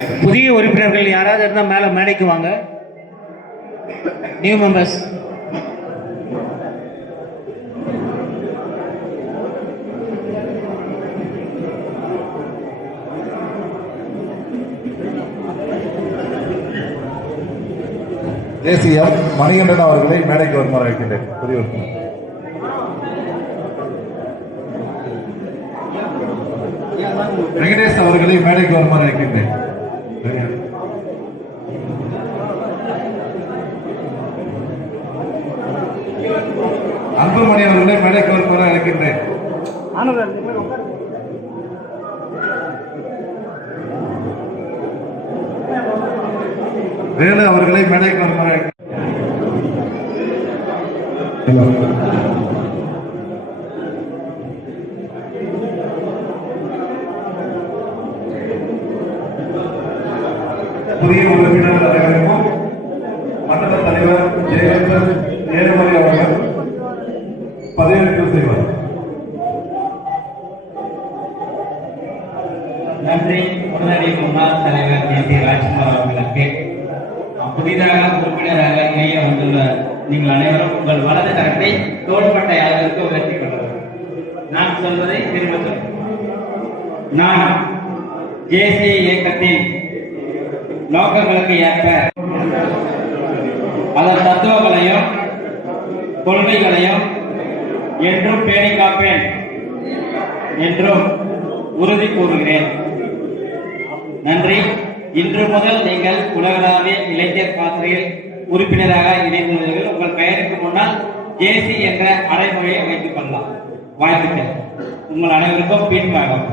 புதிய உறுப்பினர்கள் யாராவது இருந்தால் மேலே மேடைக்கு வாங்க. New members. தேசியம் மணிகண்டன் அவர்களை மேடைக்கு வருமாறு அழைக்கின்றேன். புதிய உறுப்பினர் வெங்கடேஷ் அவர்களை மேடைக்கு வருமாறு அழைக்கின்றேன். அன்புமணி அவர்களை மேடைக்கு வருமாறு அழைக்கின்றேன். வேலு அவர்களை மேடைக்கு வருமாறு அழைக்கின்றேன். புதிய உறுப்பினர் அனைவருக்கும் மண்டல தலைவர் ஜெயலலிதன் ஏழுமலை அவர்கள் பதவியேற்பு செய்வார். நன்றி. உடனடி முன்னாள் தலைவர் ஜே ராஜ்குமார் அவர்களுக்கு புதிதாக உறுப்பினராக இணைய வந்துள்ள நீங்கள் அனைவரும் உங்கள் வலது கரத்தை தோள்பட்டை அளவிற்கு உயர்த்திக் கொள்ளவும். நான் சொல்வதை திரும்ப சொல்லுங்கள். நான் தேசிய இயக்கத்தின் நோக்கங்களுக்கு ஏற்ப அதன் தத்துவங்களையும் கொள்கைகளையும் என்றும் பேணி காப்பேன் என்றும் உறுதி கூறுகிறேன். நன்றி. இன்று முதல் நீங்கள் உலகளாவிய இளைஞர் பாசறையில் உறுப்பினராக இணைந்துள்ளீர்கள். உங்கள் பெயருக்கு முன்னால் ஜேசி என்ற அடைமொழியை வைத்துக் கொள்ளலாம். வாழ்த்துக்கள். உங்கள் அனைவருக்கும் பின்பாகம்.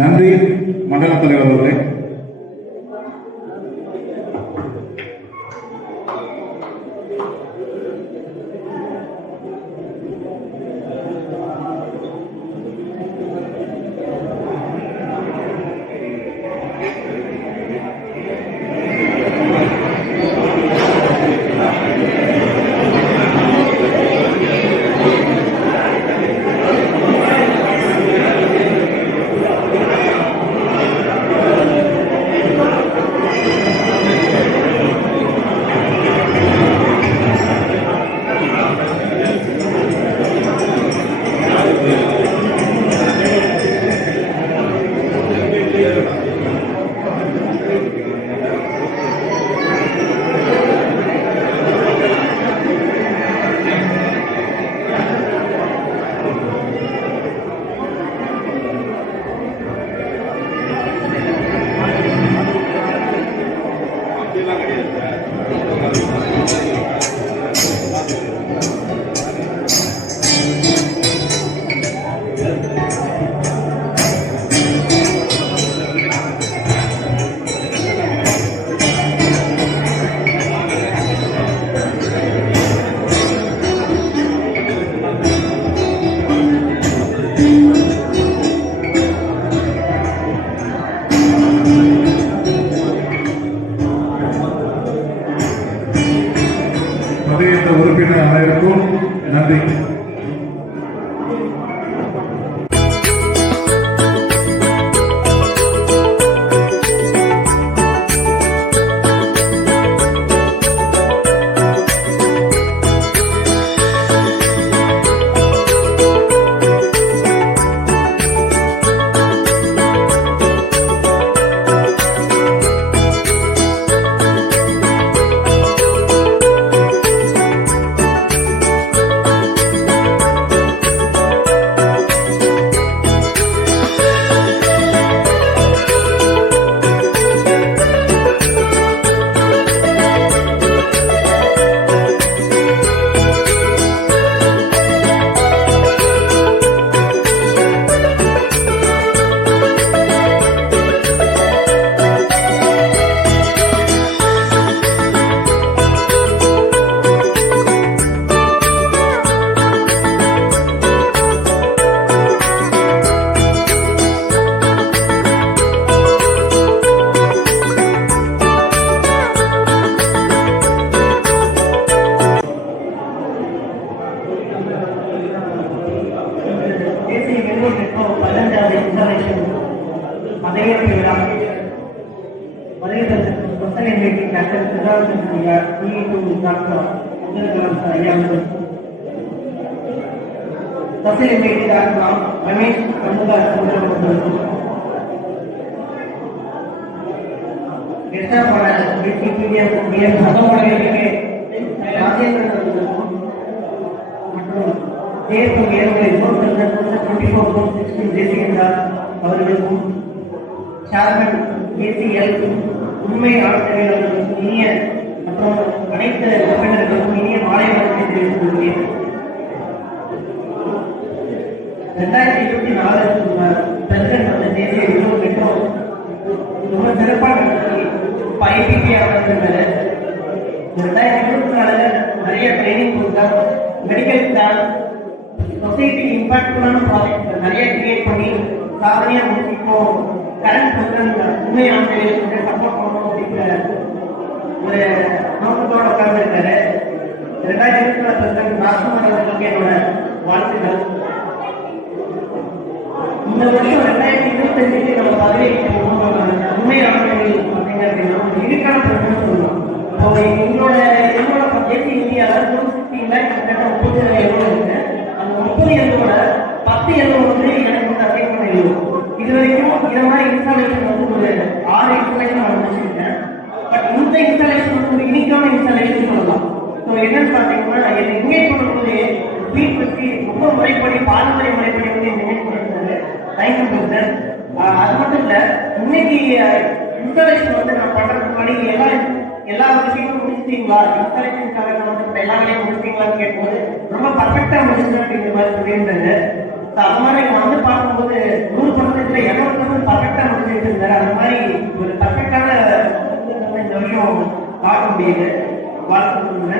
நன்றி மண்டல தலைவர் அவர்களே. பதவியேற்பு விழா வருகை தந்த கொத்தனை மீட்டிங் டாக்டர் சிவராஜன் ஐயா, CE doctor Abdul Kalam sir ஐயா அவர்கள், கொத்தனை மீட்டிங் டாக்டர் ரமேஷ் சமூக அவர்களுக்கும், ராஜேந்திரன் அவர்களுக்கும் மற்றும் தேர்தல் ஏற்களை 24/16 தேசிய அவர்களுக்கும், சேர்மன் ஏசிஎல் உண்மை ஆசிரியர்களுக்கும் இனிய மற்றும் அனைத்து உறுப்பினர்களுக்கும் இனிய மாலை வணக்கத்தை தெரிவித்துக் கொள்கிறேன். 2024 பிரசிடன்ட் அந்த தேசிய விழா மெட்ரோ ரொம்ப சிறப்பாக நடத்தி ஐபிபி அமைந்திருந்தது. 2024 நிறைய ட்ரைனிங் கொடுத்தார். மெடிக்கல் பிளான் சொசைட்டி இம்பாக்ட்ஃபுல்லான ப்ராஜெக்ட் நிறைய கிரியேட் பண்ணி சாதனையா முடிச்சிருக்கோம். கரண்ட் பிரசிடன்ட் உண்மை ஆசிரியர்களுக்கு சப்போர்ட் பண்ணணும் அப்படிங்கிற ஒரு நோக்கத்தோட உட்கார்ந்து இருக்காரு. 2024 பிரசிடன்ட் ராஜ்குமார் அவர்களுக்கு என்னோட வாழ்த்துக்கள். இந்த வருஷம் 2025 நம்ம பதவியேற்க உண்மை ஆசிரியர்கள் அப்படிங்கிறது இதுக்கான பிரச்சனை சொல்லலாம். என்னோட தேசிய இந்தியாவில் 30 எவ்வளவு இருக்கு, அந்த 30 எண்ணோட 10 எண்ணம் வந்து எனக்கு வந்து அப்டேட் பண்ணிடுவோம். இது வரைக்கும் இந்த மாதிரி இன்ஸ்டாலேஷன் வந்து ஒரு 6 இன்ஸ்டாலேஷன் ஆரம்பிச்சிருக்கேன். பட் இந்த இன்ஸ்டாலேஷன் வந்து ஒரு யூனிக்கான இன்ஸ்டாலேஷன் சொல்லலாம். ஸோ என்னன்னு பார்த்தீங்கன்னா, என்னை இன்வைட் பண்ணும்போது ஸ்வீட் பற்றி ரொம்ப முறைப்படி பாரம்பரிய முறைப்படி வந்து இன்வைட் பண்ணியிருந்தாரு. Thank you sir. அது மட்டும் இல்லை, இன்னைக்கு இன்ஸ்டாலேஷன் வந்து நான் பண்ணுறதுக்கு முன்னாடி எல்லா விஷயமும் முடிச்சிட்டீங்களா, இன்ஸ்டாலேஷனுக்காக நான் வந்து எல்லா வேலையும் முடிச்சிட்டீங்களான்னு கேட்கும்போது ரொம்ப பர்ஃபெக்டாக முடிச்சுட்டு அப்படிங்கிற மாதிரி சொல்லியிருந்தாரு. அது மாதிரி நான் வந்து பார்க்கும்போது 100% 200% பர்ஃபெக்டாக முடிச்சுட்டு இருந்தாரு. அந்த மாதிரி ஒரு பர்ஃபெக்டான இந்த வருஷம் காட்ட முடியுது. வாழ்த்து.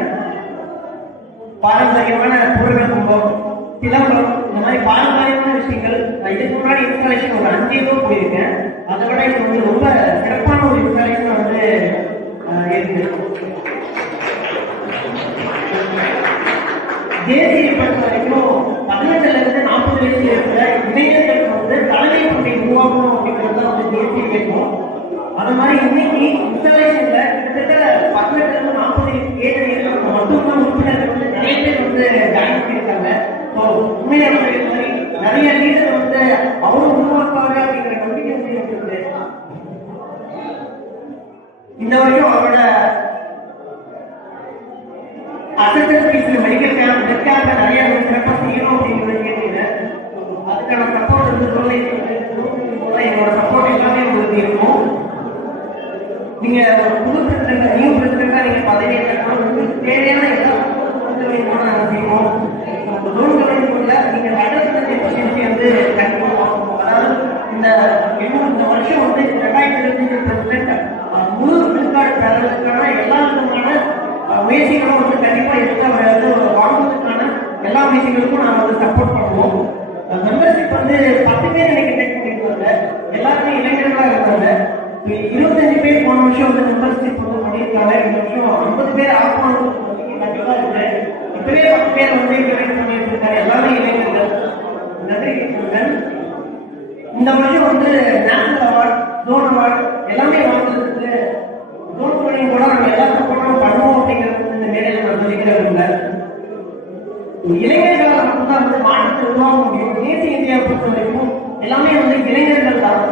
பாரம்பரியமான பொருள்கள் கும்பம், சிலம்பம், இந்த மாதிரி பாரம்பரியமான விஷயங்கள் இதுக்கு முன்னாடி இன்ஸ்டாலேஷன் ஒரு 5 ரூபா போயிருக்கேன். அதை விட இது வந்து ரொம்ப சிறப்பான ஒரு இன்ஸ்டாலேஷன் வந்து இருக்கு. தேசிய பொறுத்த வரைக்கும் 18 - 40 வயசுல இருக்கிற இளைஞர்களுக்கு வந்து தலைமை பற்றி உருவாக்கணும் அப்படிங்கிறது தான் வந்து தேசிய இயக்கம். அது மாதிரி இன்னைக்கு இன்ஸ்டாலேஷன்ல கிட்டத்தட்ட 18 - 40 ஏஜ் மட்டும்தான் உறுப்பினர்கள் வந்து நிறைய பேர் வந்து ஜாயின் பண்ணியிருக்காங்க. ஸோ உண்மையான மாதிரி நிறைய லீடர் வந்து அவரும் உருவாக்குவாங்க அப்படிங்கிற நம்பிக்கை வந்து இருக்குது. இந்த வருஷம் அவரோட assessment medical camp blood camp நிறைய சிறப்பாக செய்யணும் அப்படிங்கிறத கேட்டீங்க. அதுக்கான சப்போர்ட் வந்து என்னோட சப்போர்ட் எல்லாமே உங்களுக்கு இருக்கும். நீங்க புது பிரசிடென்ட் நியூ பிரசிடென்டா நீங்க பதவியேற்க உங்களுக்கு தேவையான எல்லா நாங்கள் செய்வோம். நீங்க லெட்டர் எஃபிஷியன்சி வந்து கண்டிப்பாக பார்க்கணும். அதாவது இந்த வருஷம் வந்து 2025 பிரசிடென்ட் முழு விழுக்காடு பெறதுக்கான எல்லா விதமான முயற்சிகளும் வந்து கண்டிப்பாக எடுத்து வாங்குவதற்கான எல்லா முயற்சிகளுக்கும் நாங்கள் வந்து சப்போர்ட் பண்ணுவோம். மெம்பர்ஷிப் வந்து 10 பேர் எனக்கு டெக்ட் பண்ணியிருக்காங்க. எல்லாருமே இளைஞர்களாக இருக்காங்க. 25 பேர் போன வருஷம் வந்து மெம்பர்ஷிப் வந்து பண்ணியிருக்காங்க. இந்த வருஷம் 50 பேர் ஆகணும் கண்டிப்பாக இருக்கு. இப்பவே 10 பேர் வந்து இன்வைட் பண்ணிட்டு இருக்காரு. எல்லாமே இளைஞர்கள். நன்றி. இந்த வருஷம் வந்து நேஷனல் அவார்ட், ஜோன் அவார்ட் எல்லாமே வாங்குறதுக்கு ஜோன் பண்ணி கூட நாங்கள் எல்லா சப்போர்ட்டும் பண்ணுவோம் அப்படிங்கிறது இந்த மேடையில் நான் சொல்லிக்கிறேன். இளைஞர்களால் மட்டும்தான் வந்து மாற்றத்தை உருவாக்க முடியும். தேசிய இந்தியாவை பொறுத்த வரைக்கும் எல்லாமே வந்து இளைஞர்கள் தான்.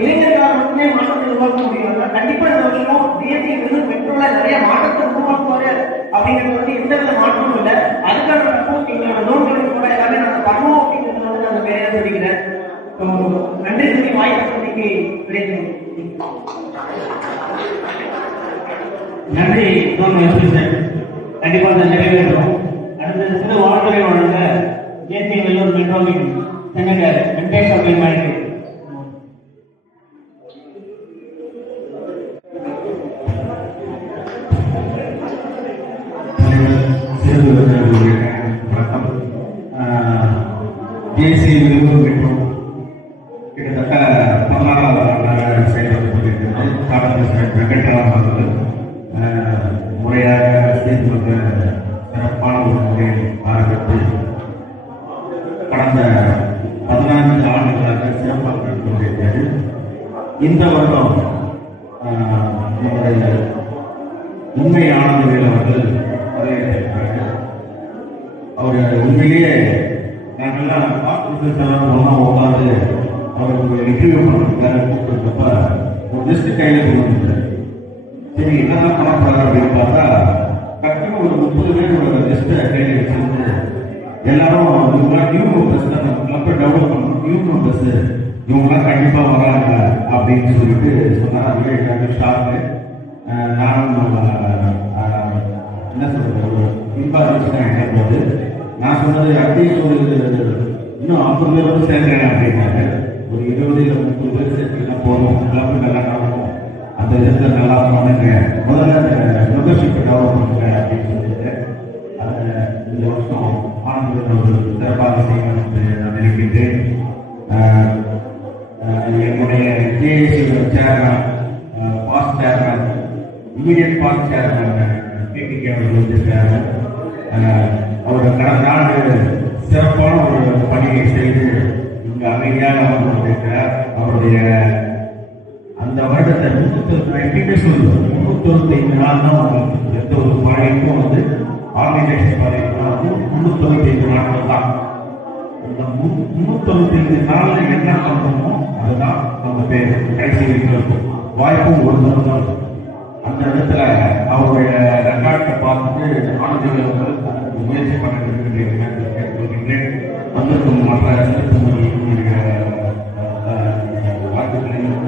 இளைஞர்களால் மட்டுமே மாற்றத்தை உருவாக்க முடியும். கண்டிப்பா இந்த வருஷம் தேசிய விருது பெற்றோர்ல நிறைய மாற்றத்தை உருவாக்குவாரு அப்படிங்கிறது வந்து எந்த வித மாற்றமும் இல்லை. அதுக்கான சப்போர்ட் எங்களோட நோன்களுக்கு கூட எல்லாமே நாங்கள் பண்ணுவோம் அப்படிங்கிறது வந்து நான் வேலையை சொல்லிக்கிறேன். நன்றி சொல்லி வாய்ப்பு இன்னைக்கு கிடைக்கும். நன்றி. கண்டிப்பாக நிறைவேறும். அடுத்த சிறு வாழ்த்துறை வழங்க தேசிய வெள்ளூர் மெட்ரோவின் சென்னையர் வெங்கடேஷ் அவர்களின் வாழ்க்கை. தேசிய வெள்ளூர் மெட்ரோ கிட்டத்தட்ட 14வது ஆண்டாக செயல்பட்டு கொண்டிருக்கிறது. வெங்கட்ராமன் அவர்கள் முறையாக சேர்ந்து சிறப்பான ஒரு முறையில் ஆரம்பித்து கடந்த 14 ஆண்டுகளாக சிறப்பு இந்த வருடம் நம்முடைய உண்மை ஆனந்தவேல் அவர்கள் வரவேற்றிருக்கிறார்கள். அவர் உண்மையிலேயே நாங்கள்லாம் ஆஃபீஸர்ஸ் எல்லாம் ஒன்றா உட்காந்து அவருக்கு இன்டர்வியூ பண்ணுறதுக்காக கூப்பிட்டுருக்கப்ப ஒரு லிஸ்ட் கையில் கொண்டு வந்துட்டார். சரி என்னதான் பண்ண போறாரு அப்படின்னு பார்த்தா டக்குன்னு ஒரு 30 பேர் ஒரு லிஸ்ட்டை கையில் வச்சிருந்து எல்லாரும் இவங்களாம் நியூ மெம்பர்ஸ் தான் நம்ம கிளப்பை டெவலப் பண்ணணும், நியூ மெம்பர்ஸ் இவங்களாம் கண்டிப்பாக வராங்க அப்படின்னு சொல்லிட்டு சொன்னார். அதுவே எல்லாரும் ஸ்டாஃபு நானும் என்ன சொல்றது ஒரு இன்ஃபார்மேஷன் கேட்கும்போது நான் சொன்னது அப்படியே இன்னும் 50 பேர் வந்து சேர்க்கிறேன் அப்படின்னாங்க. ஒரு 20 இல்லை 30 பேர் சேர்த்துக்கிட்டா போதும், கிளப்பு நல்லா நடக்கும், அந்த விதத்தில் நல்லா பண்ணுங்க, முதல்ல அந்த மெம்பர்ஷிப் டெவலப் பண்ணுங்க அப்படின்னு சொல்லிட்டு அதை இந்த வருஷம் ஆனந்தத்தில் ஒரு சிறப்பாக செய்யணும் என்று நான் நினைக்கின்றேன். என்னுடைய KSC chairman, past chairman, immediate past chairman PTK அவர்கள் வந்து சேர்மன், அவர் கடந்த ஆண்டு சிறப்பான ஒரு பணியை செய்து இங்கு அமைதியாக அமர்ந்து கொண்டிருக்கிறார். அவருடைய அந்த வருடத்தை 395 நாள் தான் உங்களுக்கு எந்த ஒரு பணிக்கும் வந்து ஆர்கனைசேஷன் பதவிக்கும் வந்து 395 நாட்கள் தான். அந்த 395 நாள்ல என்ன பண்ணணுமோ அதுதான் நம்ம பேர் கடைசி வரைக்கும் வாய்ப்பும் ஒரு தான் இருக்கும். அந்த இடத்துல அவருடைய ரெக்கார்டை பார்த்துட்டு ஆனந்தங்கள் முயற்சி பண்ண கேட்டுக்கொள்கின்றேன். வந்திருக்கும் மற்ற சிறப்பு வாழ்த்துக்களையும்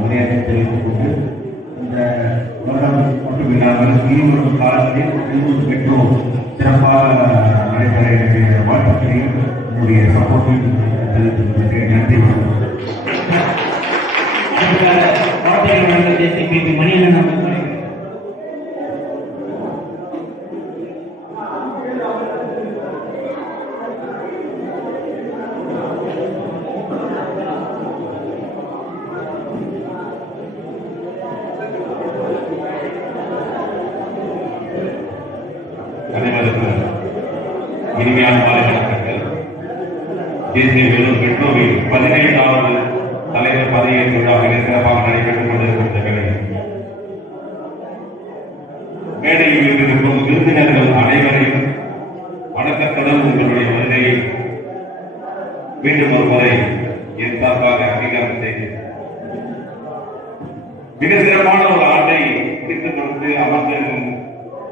மரியாதை தெரிவித்துக் கொண்டு இந்த வருடம் மட்டும் இல்லாமல் ஈரோடு காலத்தில் ஈரோடு மெட்ரோ சிறப்பாக நடைபெற வேண்டிய வாழ்த்துக்களையும் என்னுடைய சப்போர்ட்டையும் தெரிவித்துக் கொள்கிறேன். நன்றி. மணியன் அனைவருக்கும் இனிமையான மாலை வணக்கங்கள். தேசிய வேலூர் மெட்ரோவில் 15வது தலைவர் பதவியேற்பு விழா மிக சிறப்பாக நடைபெற்றுக் கொண்டிருக்கும் இந்த மேடையில் இருக்கும் விருந்தினர்கள் அனைவரையும் வணக்கத்துடன் உங்களுடைய வருகையை மீண்டும் ஒரு முறை என் சார்பாக அங்கீகாரம் செய்கிறேன். மிக சிறப்பான ஒரு ஆண்டை முடித்துக் கொடுத்து அமர்ந்திருக்கும்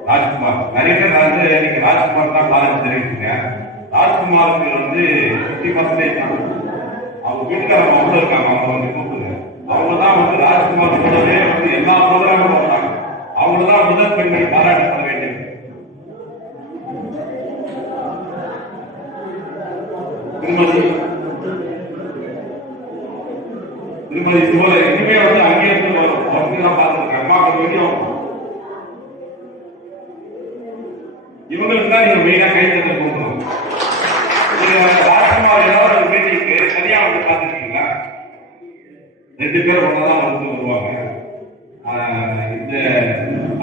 ராஜ்குமார். நிறைய பேர் வந்து நீங்க ராஜ்குமார் தான் பாராட்டு தெரிவிச்சுங்க. ராஜ்குமாருக்கு வந்து 50% தான். அவங்க வீட்டுக்காரங்க அவ்வளவு இருக்காங்க, அவங்க வந்து கூப்பிடுங்க. அவங்க தான் வந்து ராஜ்குமார் கூடவே வந்து எல்லா ப்ரோக்ராமும் போட்டாங்க. அவங்க தான் முதல் பெண்கள் பாராட்டப்பட வேண்டும். திருமதி சிவலை இனிமே வந்து அங்கேயே வரும். அவங்க தான் பார்த்துருக்கேன். அம்மாவுக்கு வேண்டியும் இவங்களுக்கு தான் நீங்க மெயினா கைத்தறி கொடுக்கணும். ராஜ்குமார் ஏதாவது ஒரு மீட்டிங்க்கு சரியா வந்து பார்த்துருக்கீங்களா? 2 பேர் ஒன்னதான் வந்து வருவாங்க. இந்த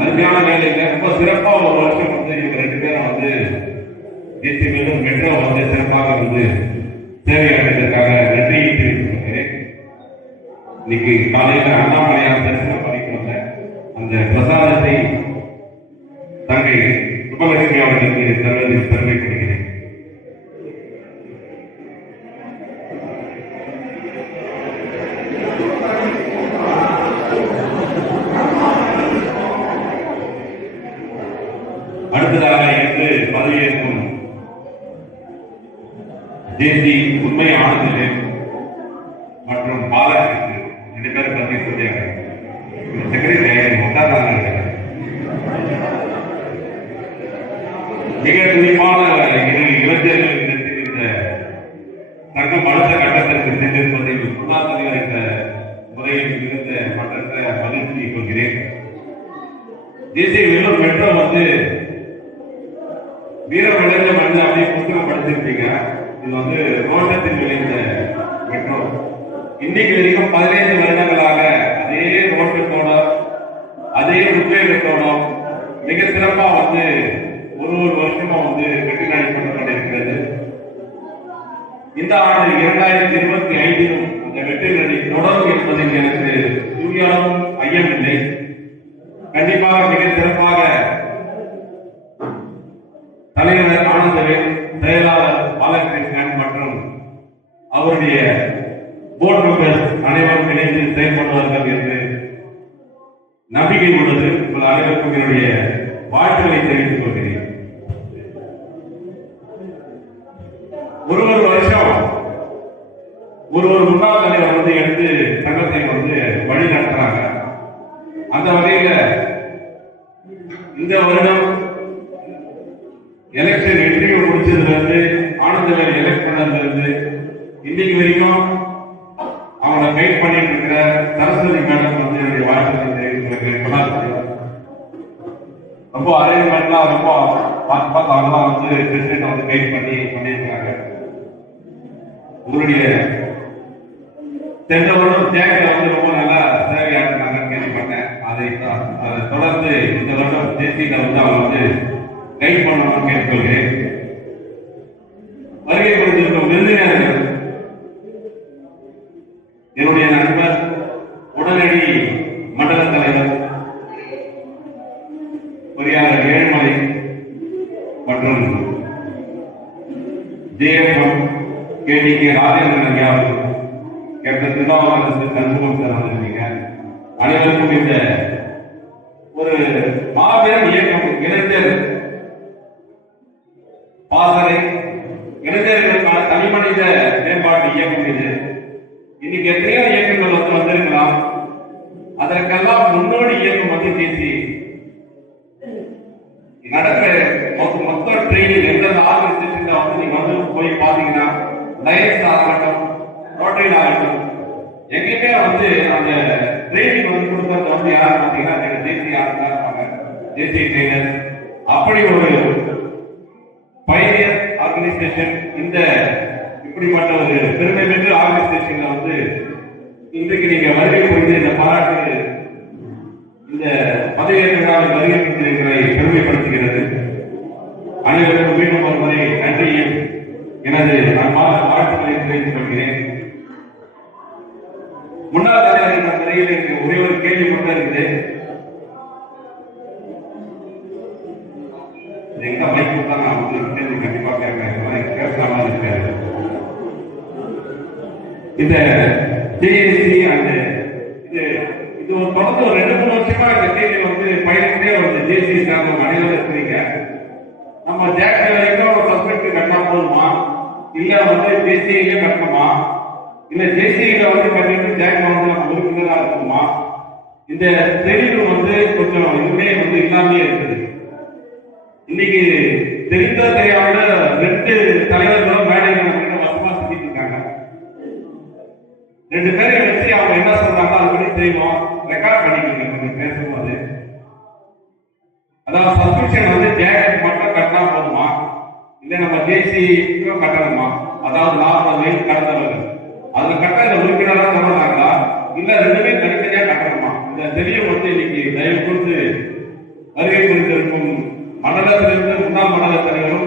அருமையான வேலையில ரொம்ப சிறப்பா ஒரு வருஷம் வந்து இவங்க 2 பேரும் வந்து தேசிய வேலூர் மெட்ரோ வந்து சிறப்பாக வந்து சேவையாற்றதற்காக நன்றியை தெரிவித்துக் கொள்கிறேன். இன்னைக்கு காலையில அண்ணாமலையார் தரிசனம் பண்ணிட்டு வந்த அந்த பிரசாதத்தை தங்கை சுப்பலட்சுமி அவர்களுக்கு தருவதில் பெருமைப்படுகிறேன். அடுத்ததாக இன்று பதவியேற்கும் தேசி உண்மை ஆனந்தவேல் மற்றும் பாலகிருஷ்ணன் 2 பேரும் பற்றி சொல்லியாங்க. செக்ரட்டரி ஒட்டாதாங்க மிக துணிப்பான இளைஞர்கள் இந்த சங்கம் அடுத்த கட்டத்திற்கு சென்றிருப்பதில் சுகாதார என்ற முறையில் இருந்த மற்ற மகிழ்ச்சி கொள்கிறேன். தேசிய வேலூர் மெட்ரோ வந்து வீர விளைஞ்ச மண்ணு அப்படியே புத்தகம் படிச்சிருப்பீங்க. இது வந்து ரோட்டத்தில் விளைந்த மெட்ரோ. இன்னைக்கு வரைக்கும் 15 வருடங்களாக அதே ரோட்டத்தோட அதே உத்வேகத்தோட மிக சிறப்பா வந்து ஒரு வருஷமும் வந்து வெற்றி நடைபெற்றுக்கொண்டிருக்கிறது. இந்த ஆண்டு 2025 இந்த வெற்றி நடை தொடரும் என்பதில் எனக்கு நம்பிக்கை உள்ளது. உங்கள் அனைவருக்கும் என்னுடைய வாழ்த்துக்களை தெரிவித்துக் கொள்கிறேன். ஒரு வருஷம் ஒரு முன்னாள் தலைவர் வந்து எடுத்து சங்கத்தை வந்து வழி நடத்துறாங்க. அந்த வகையில இந்த வருடம் எலெக்ஷன் இன்டர்வியூ முடிச்சதுல இருந்து ஆனந்தவேல் எலெக்ட் பண்ணதுல இருந்து இன்னைக்கு வரைக்கும் அவங்களை கைட் பண்ணிட்டு இருக்கிற சரஸ்வதி மேடம் வந்து என்னுடைய வாழ்த்துக்களை தெரிவித்துள்ளேன். ரொம்ப அரேஞ்ச்மெண்ட்லாம் ரொம்ப பார்த்து அவங்களாம் வந்து பிரசிடென்ட் வந்து கைட் பண்ணியிருக்காங்க. உங்களுடைய சென்ற வருடம் தேர்தல வந்து ரொம்ப நல்லா சேவையாற்றினாங்கன்னு கேள்விப்பட்டேன். அதை தொடர்ந்து இந்த வருடம் தேசியில வந்து அவங்க வந்து கைட் பண்ணணும்னு கேட்டுக்கொள்கிறேன். வருகை புரிந்திருக்கும் விருந்தினர்கள், என்னுடைய நண்பர் உடனடி மண்டல தலைவர் பொறியாளர் ஏழுமலை மற்றும் ஜேஎஃப்எம் கேடிகே ராஜேந்திரன் ஐயா அவர்கள், கேப்டன் திருநாவுக்கரசு சண்முகம் சார் வந்திருக்கீங்க. அனைவருக்கும் இந்த ஒரு மாபெரும் இயக்கம் இளைஞர் பாசறை இளைஞர்களுக்கான தனிமனித மேம்பாட்டு இயக்கம் இது. இன்னைக்கு எத்தனையோ இயக்கங்கள் வந்து வந்திருக்கலாம். அதற்கெல்லாம் முன்னோடி இயக்கம் வந்து தேசி நடக்கிற மொத்த ட்ரெயினிங் எந்தெந்த ஆர்கனைசேஷன் வந்து நீங்க வந்து போய் பாத்தீங்கன்னா லயன்ஸ் ஆகட்டும், ரோட்டரி ஆகட்டும், எங்கேயுமே வந்து அந்த ட்ரெயினிங் வந்து கொடுக்கறது வந்து யாரு பார்த்தீங்கன்னா தேசிய ஆளுநர் இருப்பாங்க, தேசிய ட்ரெயினர். அப்படி ஒரு பயணியர் ஆர்கனைசேஷன் இந்த இப்படிப்பட்ட ஒரு பெருமை பெற்ற ஆர்கனைசேஷன்ல வந்து இன்றைக்கு நீங்க வருகை புரிந்து இந்த பாராட்டு இந்த பதவியேற்ற விழாவில் வருகை புரிந்திருக்கிறதை பெருமைப்படுத்துகிறது. அனைவருக்கும் மீண்டும் ஒரு முறை நன்றியும் எனது வாழ்த்துக்களை தெரிவித்துக் கொள்கிறேன். முன்னாள் தலைவர் என்ற முறையில் எனக்கு ஒரே ஒரு கேள்வி மட்டும் இருக்குது. எங்க மைக்கு தான் நான் வந்து கண்டிப்பா கேட்கிறேன், பேசலாமா இருக்காரு. இந்த ஜேஏசி அந்த இது ஒரு தொடர்ந்து ஒரு 2-3 வருஷமா இந்த கேள்வி வந்து பயணித்தே வருது. ஜேசி சார்ந்த அனைவரும் இருக்கிறீங்க. நம்ம ஜேக்சி வரைக்கும் ஒரு சஸ்பெக்ட் கட்டினா போதுமா, இல்ல வந்து ஜேசியிலே கட்டணுமா, இல்ல ஜேசியில வந்து கட்டிட்டு ஜேக் வந்து நம்ம உறுப்பினரா இருக்குமா? இந்த தெளிவு வந்து கொஞ்சம் இன்னுமே வந்து இல்லாமே இருக்குது. இன்னைக்கு தெரிந்த தெரியாத 2 தலைவர்களும் மேடைகள் வசமா சுத்திட்டு இருக்காங்க. 2 பேரை வச்சு அவங்க என்ன சொல்றாங்க அதுபடி தெரியும், ரெக்கார்ட் பண்ணிக்கோங்க பேசும்போது. அதாவது சப்ஸ்கிரிப்ஷன் வந்து ஜேக் மட்டும் கட்டினா போதுமா, இல்ல நம்ம ஜேசிக்கும் கட்டணுமா? அதாவது 40 வயது கடந்தவர்கள் அதுல கட்ட இந்த உறுப்பினரா தொடர்றாங்களா, இல்ல 2 தனித்தனியா கட்டணுமா? இந்த தெளிவு வந்து இன்னைக்கு தயவு குறித்து வருகை புரிந்திருக்கும் மண்டலத்திலிருந்து முன்னாள் மண்டல தலைவரும்